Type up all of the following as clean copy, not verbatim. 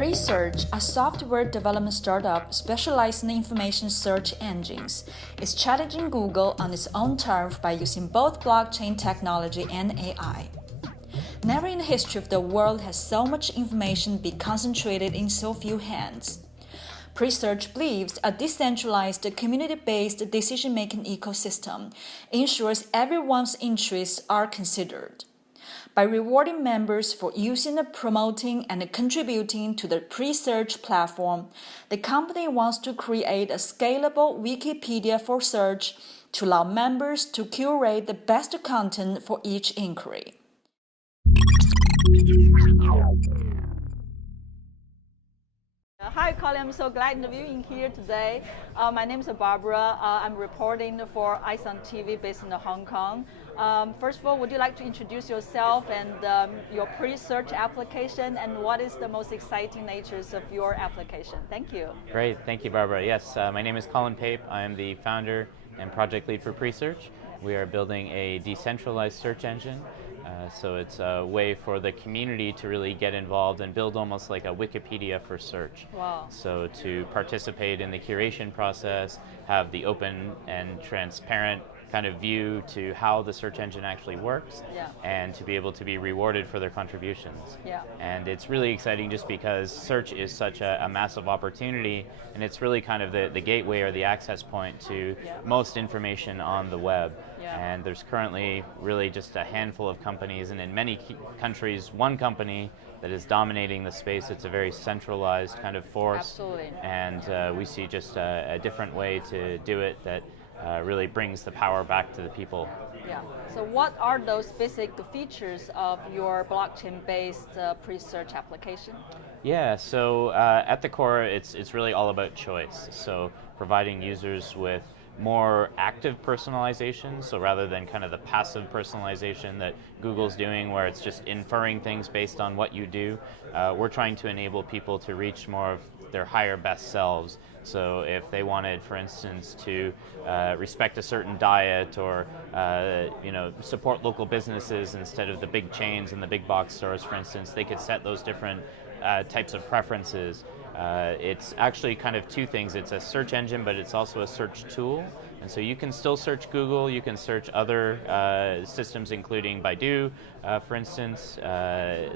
Presearch, a software development startup specializing in information search engines, is challenging Google on its own turf by using both blockchain technology and AI. Never in the history of the world has so much information been concentrated in so few hands. Presearch believes a decentralized, community-based decision-making ecosystem ensures everyone's interests are considered. By rewarding members for using, promoting, and contributing to the Presearch platform, the company wants to create a scalable Wikipedia for search to allow members to curate the best content for each inquiry. Hi, Colin. I'm so glad to interview you here today. My name is Barbara. I'm reporting for SunTV based in Hong Kong. First of all, would you like to introduce yourself and your Presearch application, and what is the most exciting natures of your application? Thank you. Great. Thank you, Barbara. Yes, my name is Colin Pape. I am the founder and project lead for Presearch. We are building a decentralized search engine. So it's a way for the community to really get involved and build almost like a Wikipedia for search. Wow. So to participate in the curation process, have the open and transparent kind of view to how the search engine actually works, and to be able to be rewarded for their contributions. And it's really exciting just because search is such a massive opportunity, and it's really kind of the gateway or the access point to most information on the web. And there's currently really just a handful of companies, and in many countries, one company that is dominating the space. It's a very centralized kind of force. Absolutely. And we see just a different way to do it that really brings the power back to the people. Yeah. So what are those basic features of your blockchain-based Presearch application? Yeah, so at the core, it's really all about choice. So providing users with more active personalization, so rather than kind of the passive personalization that Google's doing where it's just inferring things based on what you do, we're trying to enable people to reach more of their higher best selves. So if they wanted, for instance, to respect a certain diet or support local businesses instead of the big chains and the big box stores, for instance, they could set those different types of preferences. It's actually kind of two things. It's a search engine, but it's also a search tool. And so you can still search Google, you can search other systems, including Baidu, for instance.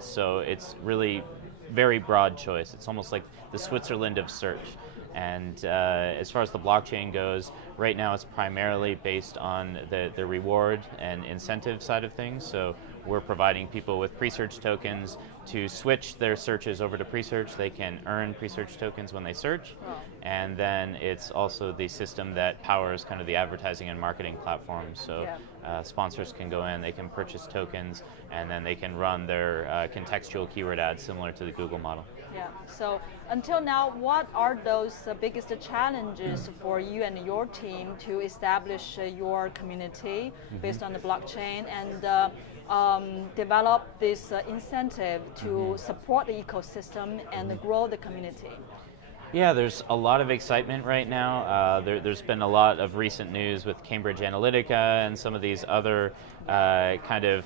So it's really very broad choice. It's almost like the Switzerland of search. And as far as the blockchain goes, right now it's primarily based on the reward and incentive side of things. So we're providing people with Presearch tokens to switch their searches over to Presearch. They can earn Presearch tokens when they search. And then it's also the system that powers kind of the advertising and marketing platform. So sponsors can go in, they can purchase tokens, and then they can run their contextual keyword ads similar to the Google model. Yeah. So until now, what are those biggest challenges for you and your team to establish your community based on the blockchain and develop this incentive to support the ecosystem and grow the community? Yeah, there's a lot of excitement right now. There's been a lot of recent news with Cambridge Analytica and some of these other kind of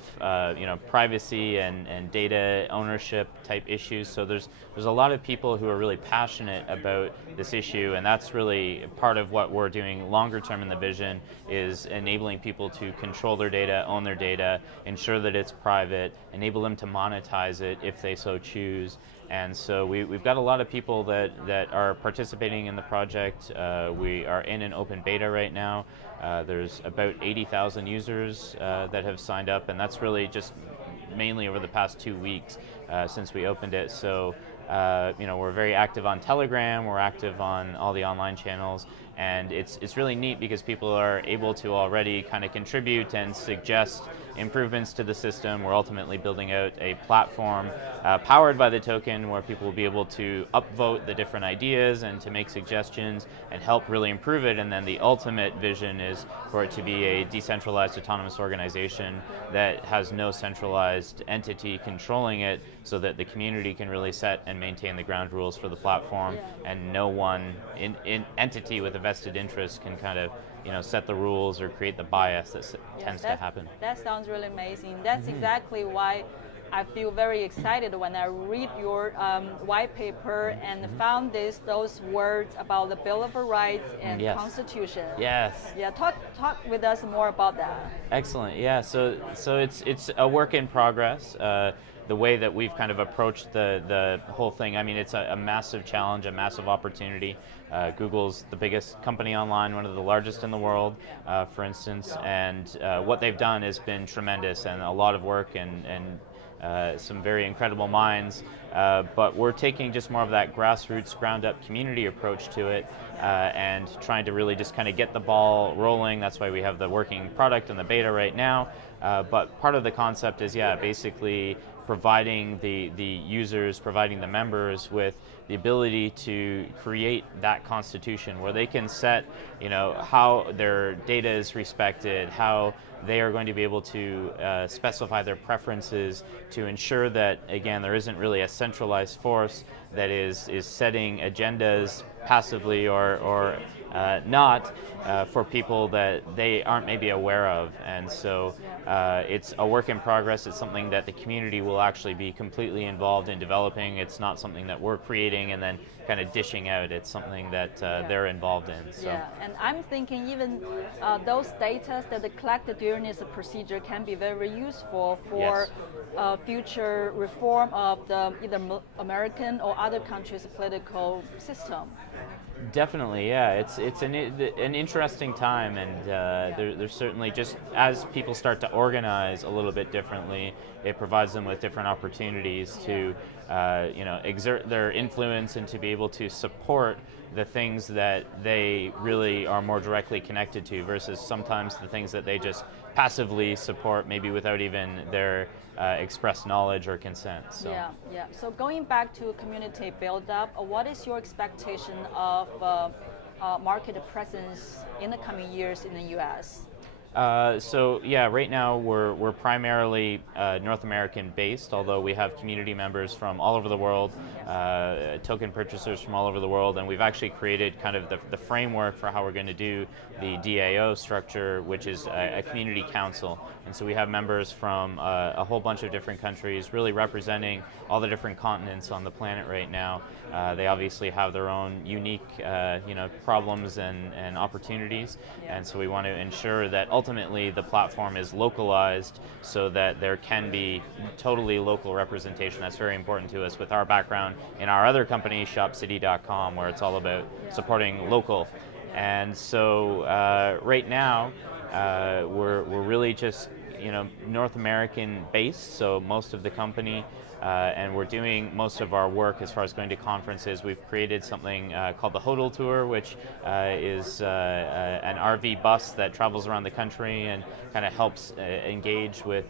privacy and data ownership type issues. So there's a lot of people who are really passionate about this issue, and that's really part of what we're doing longer term in the vision, is enabling people to control their data, own their data, ensure that it's private, enable them to monetize it if they so choose. And so we've got a lot of people that are participating in the project. We are in an open beta right now. There's about 80,000 users that have signed up, and that's really just mainly over the past 2 weeks since we opened it. So we're very active on Telegram, we're active on all the online channels, and it's really neat because people are able to already kind of contribute and suggest improvements to the system. We're ultimately building out a platform powered by the token where people will be able to upvote the different ideas and to make suggestions and help really improve it. And then the ultimate vision is for it to be a decentralized autonomous organization that has no centralized entity controlling it, so that the community can really set and maintain the ground rules for the platform, and no one entity with a vested interest can kind of set the rules or create the bias that tends to happen. That sounds really amazing. That's exactly why I feel very excited when I read your white paper and found those words about the Bill of Rights and Yes. Constitution. Yes. Yeah, talk with us more about that. Excellent. Yeah. So it's a work in progress. The way that we've kind of approached the whole thing, I mean, it's a massive challenge, a massive opportunity. Google's the biggest company online, one of the largest in the world, for instance, and what they've done has been tremendous and a lot of work and some very incredible minds, but we're taking just more of that grassroots, ground-up community approach to it, and trying to really just kind of get the ball rolling. That's why we have the working product and the beta right now. But part of the concept is, basically providing the users, providing the members with the ability to create that constitution where they can set, how their data is respected, how they are going to be able to specify their preferences to ensure that, again, there isn't really a centralized force that is setting agendas passively or not for people that they aren't maybe aware of. And so it's a work in progress. It's something that the community will actually be completely involved in developing. It's not something that we're creating and then kind of dishing out. It's something that they're involved in. So. Yeah, and I'm thinking even those data that are collected during this procedure can be very useful for future reform of the either American or other countries' political system. Definitely, yeah. It's an interesting time, and there's certainly, just as people start to organize a little bit differently, it provides them with different opportunities to exert their influence and to be able to support the things that they really are more directly connected to versus sometimes the things that they just passively support, maybe without even their express knowledge or consent. So. Yeah. So going back to community build-up, what is your expectation of market presence in the coming years in the U.S.? Right now we're primarily North American based, although we have community members from all over the world, token purchasers from all over the world, and we've actually created kind of the framework for how we're going to do the DAO structure, which is a community council. And so we have members from a whole bunch of different countries, really representing all the different continents on the planet right now. They obviously have their own unique problems and opportunities, and so we want to ensure that ultimately the platform is localized so that there can be totally local representation. That's very important to us with our background in our other company, shopcity.com, where it's all about supporting local. And so right now we're really just North American based, so most of the company, and we're doing most of our work as far as going to conferences. We've created something called the HODL Tour, which is an RV bus that travels around the country and kind of helps engage with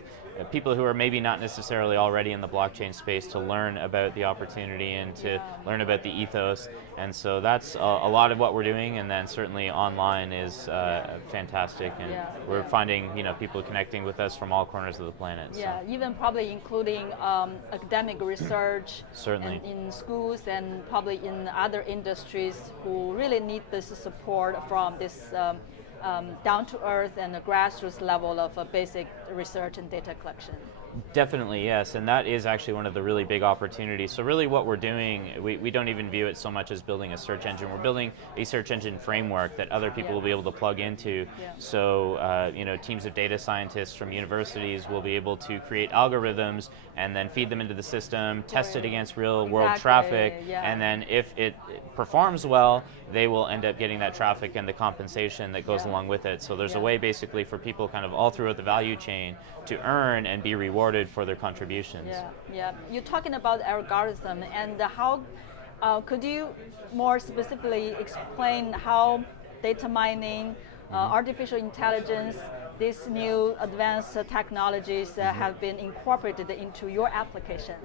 people who are maybe not necessarily already in the blockchain space to learn about the opportunity and to learn about the ethos. And so that's a lot of what we're doing, and then certainly online is fantastic, and we're finding people connecting with us from all corners of the planet. Yeah, so. Even probably including academic research certainly in schools and probably in other industries who really need this support from this down-to-earth and a grassroots level of basic research and data collection. Definitely, yes, and that is actually one of the really big opportunities. So really what we're doing, we don't even view it so much as building a search engine. We're building a search engine framework that other people will be able to plug into. So teams of data scientists from universities will be able to create algorithms and then feed them into the system, test it against real world traffic, and then if it performs well, they will end up getting that traffic and the compensation that goes along with it. So there's a way basically for people kind of all throughout the value chain to earn and be rewarded for their contributions. Yeah. You're talking about algorithm, and how could you more specifically explain how data mining, artificial intelligence, these new advanced technologies have been incorporated into your application?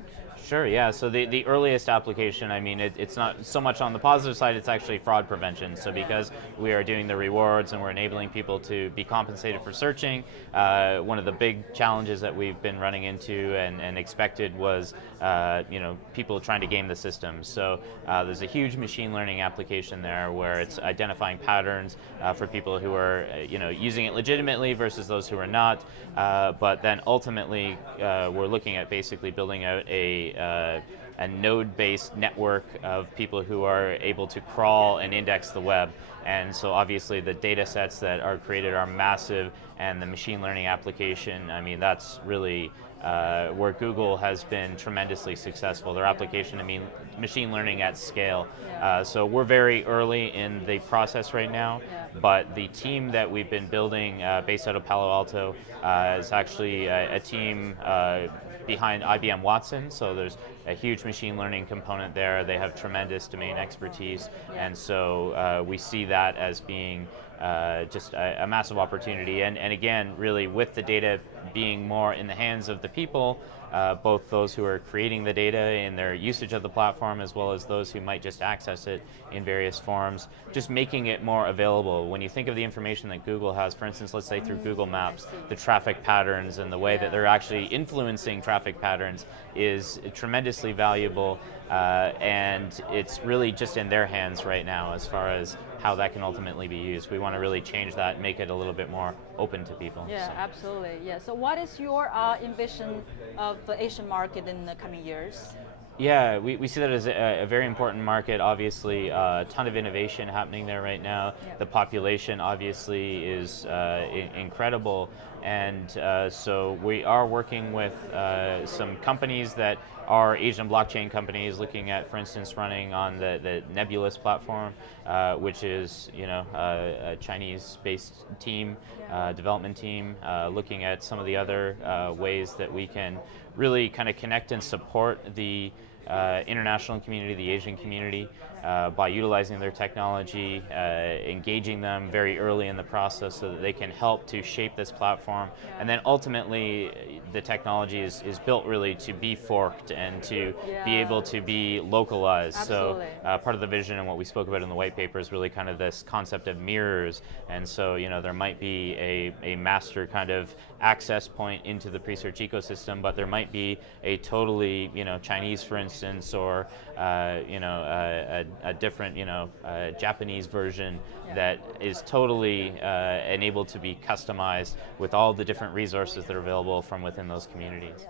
Sure, yeah. So the earliest application, I mean, it's not so much on the positive side, it's actually fraud prevention. So because we are doing the rewards and we're enabling people to be compensated for searching, one of the big challenges that we've been running into and expected was, people trying to game the system. So there's a huge machine learning application there where it's identifying patterns for people who are, using it legitimately versus those who are not. But then ultimately, we're looking at basically building out a node-based network of people who are able to crawl and index the web. And so obviously the data sets that are created are massive, and the machine learning application, I mean, that's really where Google has been tremendously successful. Their application, I mean, machine learning at scale. So we're very early in the process right now, but the team that we've been building based out of Palo Alto is actually a team behind IBM Watson, so there's a huge machine learning component there. They have tremendous domain expertise, and so we see that as being just a massive opportunity. And again, really with the data being more in the hands of the people, both those who are creating the data in their usage of the platform as well as those who might just access it in various forms, just making it more available. When you think of the information that Google has, for instance, let's say through Google Maps, the traffic patterns and the way that they're actually influencing traffic patterns is tremendously valuable, and it's really just in their hands right now as far as how that can ultimately be used. We want to really change that, make it a little bit more open to people. Yeah, so. Absolutely. Yeah. So what is your envision of the Asian market in the coming years? Yeah, we see that as a very important market. Obviously, a ton of innovation happening there right now. Yeah. The population obviously is incredible, and so we are working with some companies that are Asian blockchain companies, looking at, for instance, running on the Nebulous platform, which is a Chinese-based team, development team, looking at some of the other ways that we can really kind of connect and support the international community, the Asian community, by utilizing their technology, engaging them very early in the process so that they can help to shape this platform. And then ultimately, the technology is built really to be forked and to be able to be localized. Absolutely. So part of the vision and what we spoke about in the white paper is really kind of this concept of mirrors. And so, there might be a master kind of access point into the Presearch ecosystem, but there might be a totally, Chinese, for instance, or a different, Japanese version that is totally enabled to be customized with all the different resources that are available from within those communities.